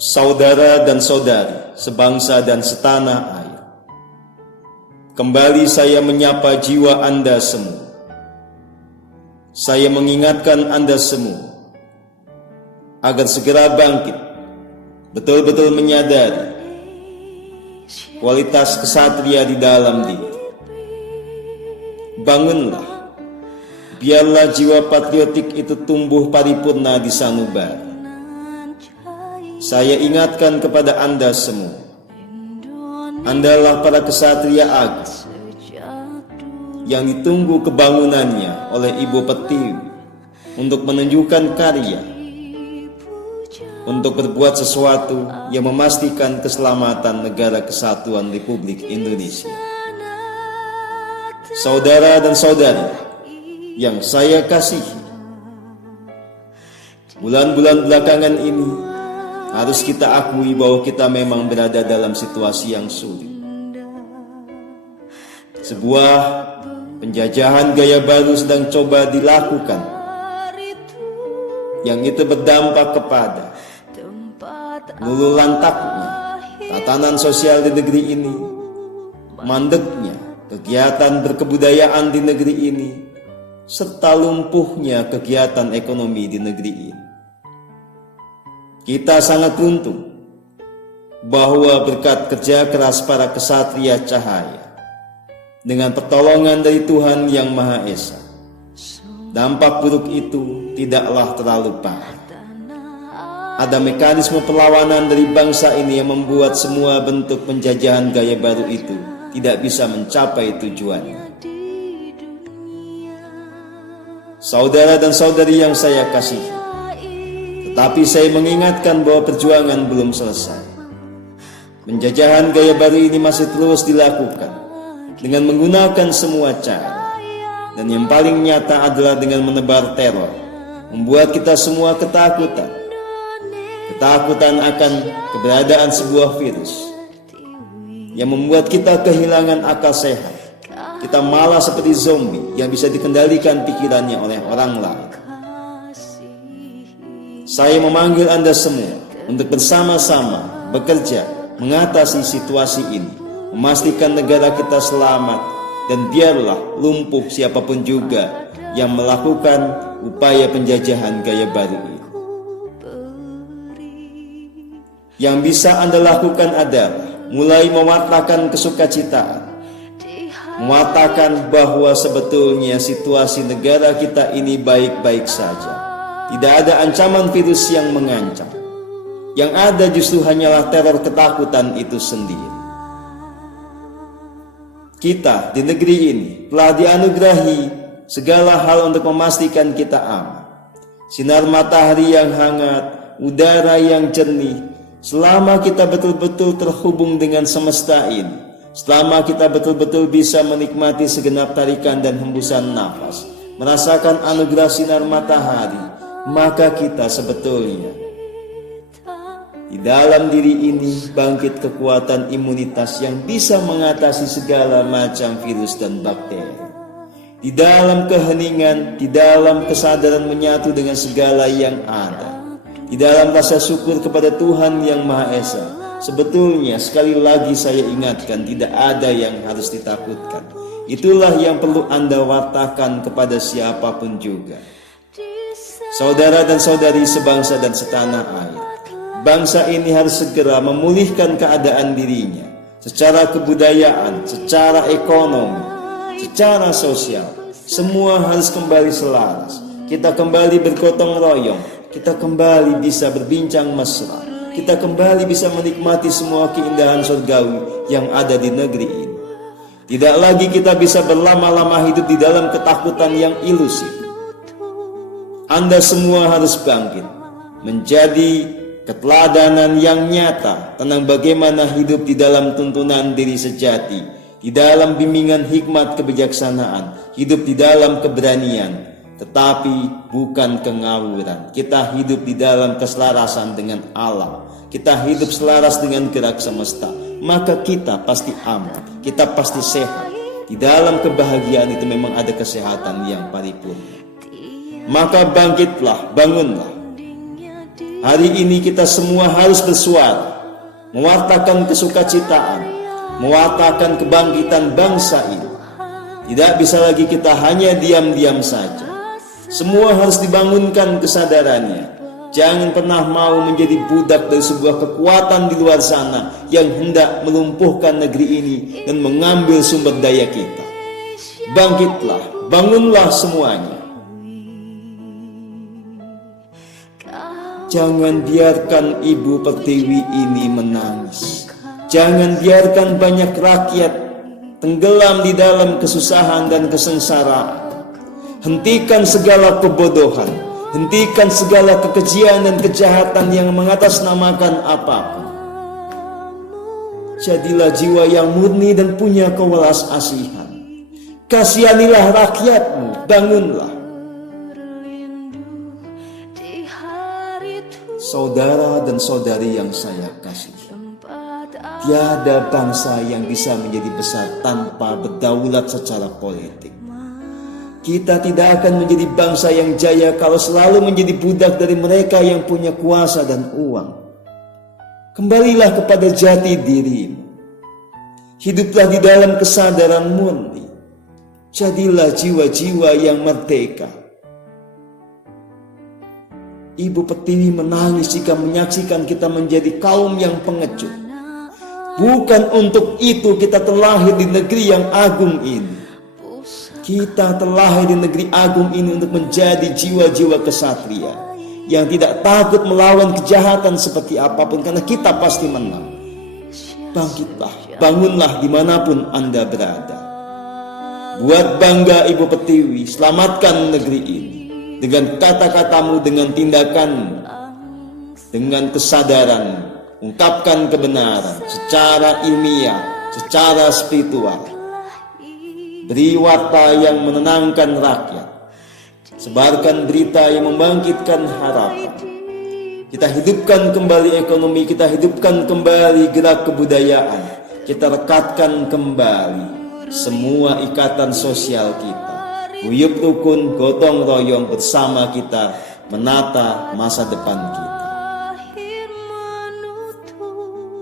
Saudara dan saudari, sebangsa dan setanah air, kembali saya menyapa jiwa Anda semua. Saya mengingatkan Anda semua agar segera bangkit, betul-betul menyadari kualitas kesatria di dalam diri. Bangunlah, biarlah jiwa patriotik itu tumbuh paripurna di sanubari. Saya ingatkan kepada Anda semua, Andalah para kesatria agung yang ditunggu kebangunannya oleh Ibu Pertiwi untuk menunjukkan karya, untuk berbuat sesuatu yang memastikan keselamatan negara kesatuan Republik Indonesia. Saudara dan saudari yang saya kasihi, bulan-bulan belakangan ini harus kita akui bahwa kita memang berada dalam situasi yang sulit. Sebuah penjajahan gaya baru sedang coba dilakukan, yang itu berdampak kepada luluh lantaknya tatanan sosial di negeri ini, mandeknya kegiatan berkebudayaan di negeri ini, serta lumpuhnya kegiatan ekonomi di negeri ini. Kita sangat beruntung bahwa berkat kerja keras para kesatria cahaya, dengan pertolongan dari Tuhan Yang Maha Esa, dampak buruk itu tidaklah terlalu parah. Ada mekanisme perlawanan dari bangsa ini yang membuat semua bentuk penjajahan gaya baru itu tidak bisa mencapai tujuannya. Saudara dan saudari yang saya kasihi, tetapi saya mengingatkan bahwa perjuangan belum selesai. Penjajahan gaya baru ini masih terus dilakukan dengan menggunakan semua cara, dan yang paling nyata adalah dengan menebar teror, membuat kita semua ketakutan akan keberadaan sebuah virus yang membuat kita kehilangan akal sehat. Kita malah seperti zombie yang bisa dikendalikan pikirannya oleh orang lain. Saya memanggil Anda semua untuk bersama-sama bekerja mengatasi situasi ini, memastikan negara kita selamat, dan biarlah lumpuh siapapun juga yang melakukan upaya penjajahan gaya baru ini. Yang bisa Anda lakukan adalah mulai mewartakan kesukacitaan, mengatakan bahwa sebetulnya situasi negara kita ini baik-baik saja. Tidak ada ancaman virus yang mengancam. Yang ada justru hanyalah teror ketakutan itu sendiri. Kita di negeri ini telah dianugerahi segala hal untuk memastikan kita aman. Sinar matahari yang hangat, udara yang jernih. Selama kita betul-betul terhubung dengan semesta ini, selama kita betul-betul bisa menikmati segenap tarikan dan hembusan nafas, merasakan anugerah sinar matahari, maka kita sebetulnya di dalam diri ini bangkit kekuatan imunitas yang bisa mengatasi segala macam virus dan bakteri. Di dalam keheningan, di dalam kesadaran menyatu dengan segala yang ada, di dalam rasa syukur kepada Tuhan Yang Maha Esa, sebetulnya sekali lagi saya ingatkan, tidak ada yang harus ditakutkan. Itulah yang perlu Anda wartakan kepada siapapun juga. Saudara dan saudari sebangsa dan setanah air, bangsa ini harus segera memulihkan keadaan dirinya secara kebudayaan, secara ekonomi, secara sosial. Semua harus kembali selaras. Kita kembali bergotong royong, kita kembali bisa berbincang mesra, kita kembali bisa menikmati semua keindahan surgawi yang ada di negeri ini. Tidak lagi kita bisa berlama-lama hidup di dalam ketakutan yang ilusif. Anda semua harus bangkit menjadi keteladanan yang nyata tentang bagaimana hidup di dalam tuntunan diri sejati, di dalam bimbingan hikmat kebijaksanaan, hidup di dalam keberanian, tetapi bukan kengawuran. Kita hidup di dalam keselarasan dengan alam, kita hidup selaras dengan gerak semesta, maka kita pasti aman, kita pasti sehat. Di dalam kebahagiaan itu memang ada kesehatan yang paripurna. Maka bangkitlah, bangunlah, Hari ini kita semua harus bersuara, mewartakan kesukacitaan, mewartakan kebangkitan bangsa ini. Tidak bisa lagi kita hanya diam-diam saja. Semua harus dibangunkan kesadarannya. Jangan pernah mau menjadi budak dari sebuah kekuatan di luar sana yang hendak melumpuhkan negeri ini dan mengambil sumber daya kita. Bangkitlah, bangunlah semuanya. Jangan biarkan Ibu Pertiwi ini menangis. Jangan biarkan banyak rakyat tenggelam di dalam kesusahan dan kesengsaraan. Hentikan segala kebodohan, hentikan segala kekejian dan kejahatan yang mengatasnamakan apapun. Jadilah jiwa yang murni dan punya kewelas asihan. Kasihanilah rakyatmu, bangunlah. Saudara dan saudari yang saya kasih, tiada bangsa yang bisa menjadi besar tanpa berdaulat secara politik. Kita tidak akan menjadi bangsa yang jaya kalau selalu menjadi budak dari mereka yang punya kuasa dan uang. Kembalilah kepada jati dirimu. Hiduplah di dalam kesadaran murni. Jadilah jiwa-jiwa yang merdeka. Ibu Pertiwi menangis jika menyaksikan kita menjadi kaum yang pengecut. Bukan untuk itu kita terlahir di negeri yang agung ini. Kita terlahir di negeri agung ini untuk menjadi jiwa-jiwa kesatria yang tidak takut melawan kejahatan seperti apapun, karena kita pasti menang. Bangkitlah, bangunlah dimanapun Anda berada. Buat bangga Ibu Pertiwi, selamatkan negeri ini. Dengan kata-katamu, dengan tindakan, dengan kesadaran, ungkapkan kebenaran secara ilmiah, secara spiritual. Beri warta yang menenangkan rakyat. Sebarkan berita yang membangkitkan harapan. Kita hidupkan kembali ekonomi, kita hidupkan kembali gerak kebudayaan. Kita rekatkan kembali semua ikatan sosial kita. Guyub rukun, gotong royong bersama kita menata masa depan kita.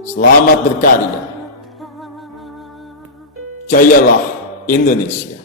Selamat berkarya. Jayalah Indonesia.